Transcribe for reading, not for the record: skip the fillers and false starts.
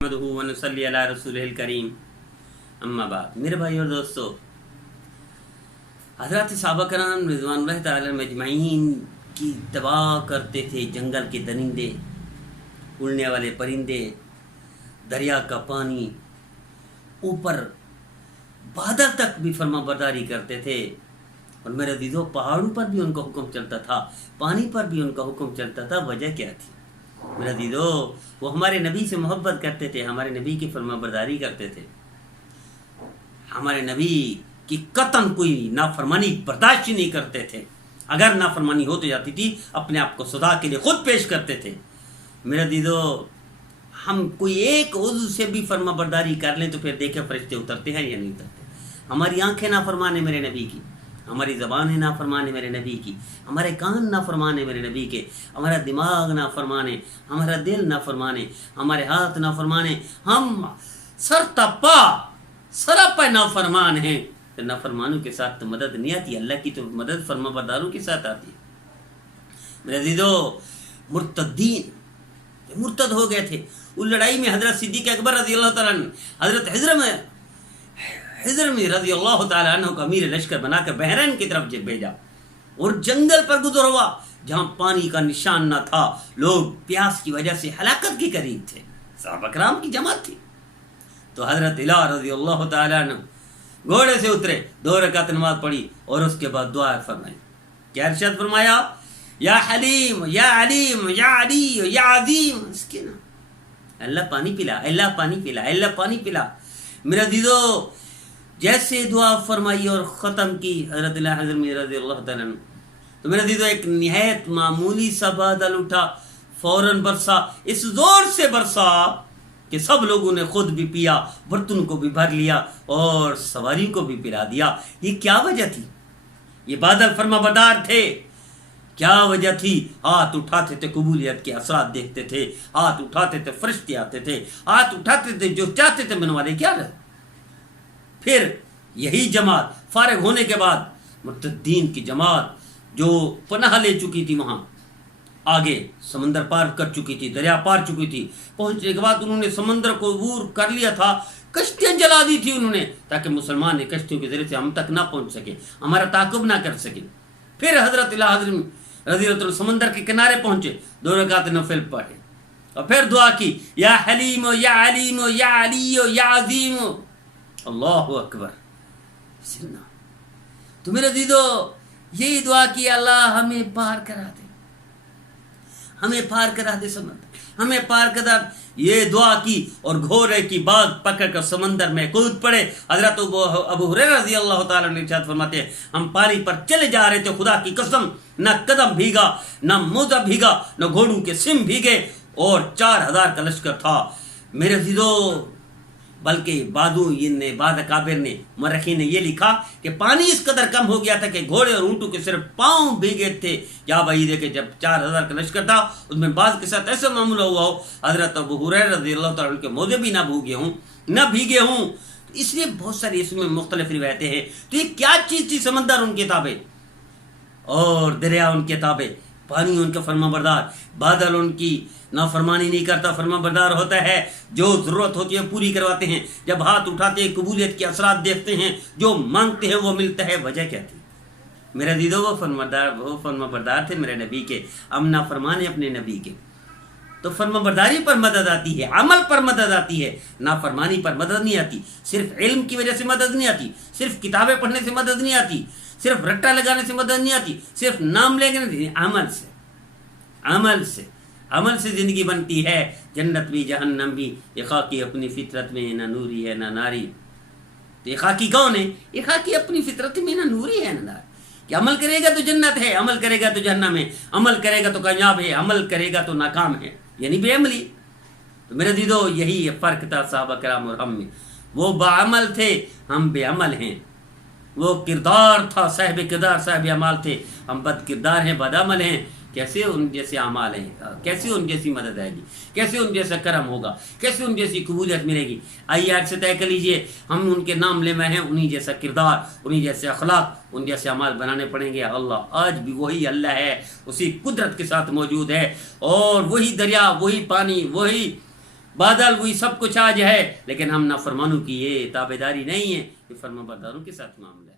نحمدہ ونصلی علی رسولہ الکریم اما بعد۔ میرے بھائی اور دوستو، حضرات صحابہ کرام رضوان اللہ تعالی مجمعین کی تباہ کرتے تھے جنگل کے درندے، اڑنے والے پرندے، دریا کا پانی، اوپر بادل تک بھی فرما برداری کرتے تھے۔ اور میرے عزیزو، پہاڑوں پر بھی ان کا حکم چلتا تھا، پانی پر بھی ان کا حکم چلتا تھا۔ وجہ کیا تھی؟ میرے عزیزو، وہ ہمارے نبی سے محبت کرتے تھے، ہمارے نبی کی فرما برداری کرتے تھے، ہمارے نبی کی قطعاً کوئی نافرمانی برداشت نہیں کرتے تھے۔ اگر نافرمانی ہو تو جاتی تھی، اپنے آپ کو سزا کے لیے خود پیش کرتے تھے۔ میرے عزیزو، ہم کوئی ایک عضو سے بھی فرما برداری کر لیں تو پھر دیکھیں فرشتے اترتے ہیں یا نہیں اترتے۔ ہماری آنکھیں نافرمان ہیں میرے نبی کی، ہماری زبان ہے نافرمان ہے میرے نبی کی، ہمارے کان نافرمان ہے میرے نبی کے، ہمارا دماغ نافرمان ہے، ہمارا دل نافرمان ہے، ہمارے ہاتھ نافرمان ہیں، ہم سراپا نافرمان ہیں۔ تو نافرمانوں کے ساتھ تو مدد نہیں آتی، اللہ کی تو مدد فرما برداروں کے ساتھ آتی ہے۔ میرے عزیزو، مرتدین مرتد ہو گئے تھے، اس لڑائی میں حضرت صدیق اکبر رضی اللہ تعالیٰ عنہ، حضرت حضر میں رضی اللہ تعالیٰ عنہ کو امیر لشکر بنا کر بحرین کی طرف بھیجا، اور جنگل پر گزر ہوا جہاں پانی کا نشان نہ تھا، لوگ پیاس کی وجہ سے ہلاکت کے قریب تھے، صحابہ کرام کی جماعت تھی۔ تو حضرت علی رضی اللہ تعالیٰ عنہ گھوڑے سے اترے، 2 رکعت نماز پڑھی اور اس کے بعد دعا فرمائی۔ کیا ارشاد فرمایا؟ یا حلیم یا علیم یا علی یا عظیم، اس کے نام اللہ پانی پلا، اللہ پانی پلا، اللہ پانی پلا۔ میرا عزیزو، جیسے دعا فرمائی اور ختم کی حضرت حضرت رضی اللہ تعالیٰ عنہ، تو میرا عزیزو ایک نہایت معمولی سا بادل اٹھا، فوراً برسا، اس زور سے برسا کہ سب لوگوں نے خود بھی پیا، برتن کو بھی بھر لیا اور سواری کو بھی پلا دیا۔ یہ کیا وجہ تھی؟ یہ بادل فرما بردار تھے۔ کیا وجہ تھی؟ ہاتھ اٹھاتے تھے، قبولیت کے اثرات دیکھتے تھے، ہاتھ اٹھاتے تھے، فرشتے آتے تھے، ہاتھ اٹھاتے تھے، جو چاہتے تھے بنوا دے۔ کیا رہا؟ پھر یہی جماعت فارغ ہونے کے بعد، مرتدین کی جماعت جو پناہ لے چکی تھی، وہاں آگے سمندر پار کر چکی تھی، دریا پار چکی تھی، پہنچنے کے بعد انہوں نے سمندر کو عبور کر لیا تھا، کشتیاں جلا دی تھی انہوں نے، تاکہ مسلمان نے کشتیوں کے ذریعے سے ہم تک نہ پہنچ سکے، ہمارا تعاقب نہ کر سکے۔ پھر حضرت رضی اللہ عنہ سمندر کے کنارے پہنچے، 2 رکعت نفل پڑھے اور پھر دعا کی، یا حلیم یا علیم یا علی یا عظیم، اللہ اکبر۔ تو میرے عزیزو، یہی دعا کی، اللہ ہمیں پار کرا دے، ہمیں پار کرا دے سمندر، ہمیں پار کرا دے۔ یہ دعا کی اور گھوڑے کی باغ پکڑ کر سمندر میں کود پڑے۔ حضرت ابو ہریرہ رضی اللہ تعالیٰ نے ارشاد فرماتے ہیں، ہم پانی پر چلے جا رہے تھے، خدا کی قسم نہ قدم بھیگا، نہ موزہ بھیگا، نہ گھوڑوں کے سم بھیگے، اور 4000 کا لشکر تھا۔ میرے عزیزو، بلکہ بعض اکابر نے، مورخین نے یہ لکھا کہ پانی اس قدر کم ہو گیا تھا کہ گھوڑے اور اونٹوں کے صرف پاؤں بھیگے تھے۔ کیا بعید ہے کہ جب 4000 کا لشکر تھا، اس میں بعض کے ساتھ ایسا معاملہ ہوا ہو، حضرت ابو ہریرہ رضی اللہ تعالیٰ کے موزے بھی نہ بھیگے ہوں۔ اس لیے بہت ساری اس میں مختلف روایتیں ہیں۔ تو یہ کیا چیز تھی؟ سمندر ان کے تابع اور دریا ان کے تابع، پانی ان کا فرما بردار، بادل ان کی نافرمانی نہیں کرتا، فرما بردار ہوتا ہے، جو ضرورت ہوتی ہے پوری کرواتے ہیں، جب ہاتھ اٹھاتے ہیں قبولیت کے اثرات دیکھتے ہیں، جو مانگتے ہیں وہ ملتا ہے۔ وجہ کیا تھی؟ میرے عزیزو، وہ فرما بردار تھے میرے نبی کے، ہم نافرمان ہیں اپنے نبی کے۔ تو فرما برداری پر مدد آتی ہے، عمل پر مدد آتی ہے، نافرمانی پر مدد نہیں آتی۔ صرف علم کی وجہ سے مدد نہیں آتی، صرف کتابیں پڑھنے سے مدد نہیں آتی، صرف رٹا لگانے سے مدد نہیں آتی، صرف نام لینے سے، عمل سے زندگی بنتی ہے۔ جنت بھی جہنم بھی، یہ خاکی اپنی فطرت میں نہ نوری ہے نہ ناری۔ تو یہ خاکی کون ہے؟ یہ خاکی اپنی فطرت میں نہ نوری ہے نہ ناری، کہ عمل کرے گا تو جنت ہے، عمل کرے گا تو جہنم ہے، عمل کرے گا تو کامیاب ہے، عمل کرے گا تو ناکام ہے، یعنی بے عملی۔ تو میرے عزیزو، یہی فرق تھا صحابہ کرام اور ہم میں۔ وہ باعمل تھے، ہم بے عمل ہیں۔ وہ کردار تھا، صاحب کردار صاحب اعمال تھے، ہم بد کردار ہیں، بد عمل ہیں۔ کیسے ان جیسے اعمال ہیں، کیسے ان جیسی مدد آئے گی، کیسے ان جیسا کرم ہوگا، کیسے ان جیسی قبولیت ملے گی؟ آئیے آج سے طے کر لیجئے، ہم ان کے نام لینے ہیں، انہی جیسا کردار، انہی جیسے اخلاق، ان جیسے اعمال بنانے پڑیں گے۔ اللہ آج بھی وہی اللہ ہے، اسی قدرت کے ساتھ موجود ہے، اور وہی دریا، وہی پانی، وہی بادل وہی سب کچھ آج ہے، لیکن ہم نافرمانوں کی یہ تابعداری نہیں ہے، یہ فرما برداروں کے ساتھ معاملہ ہے۔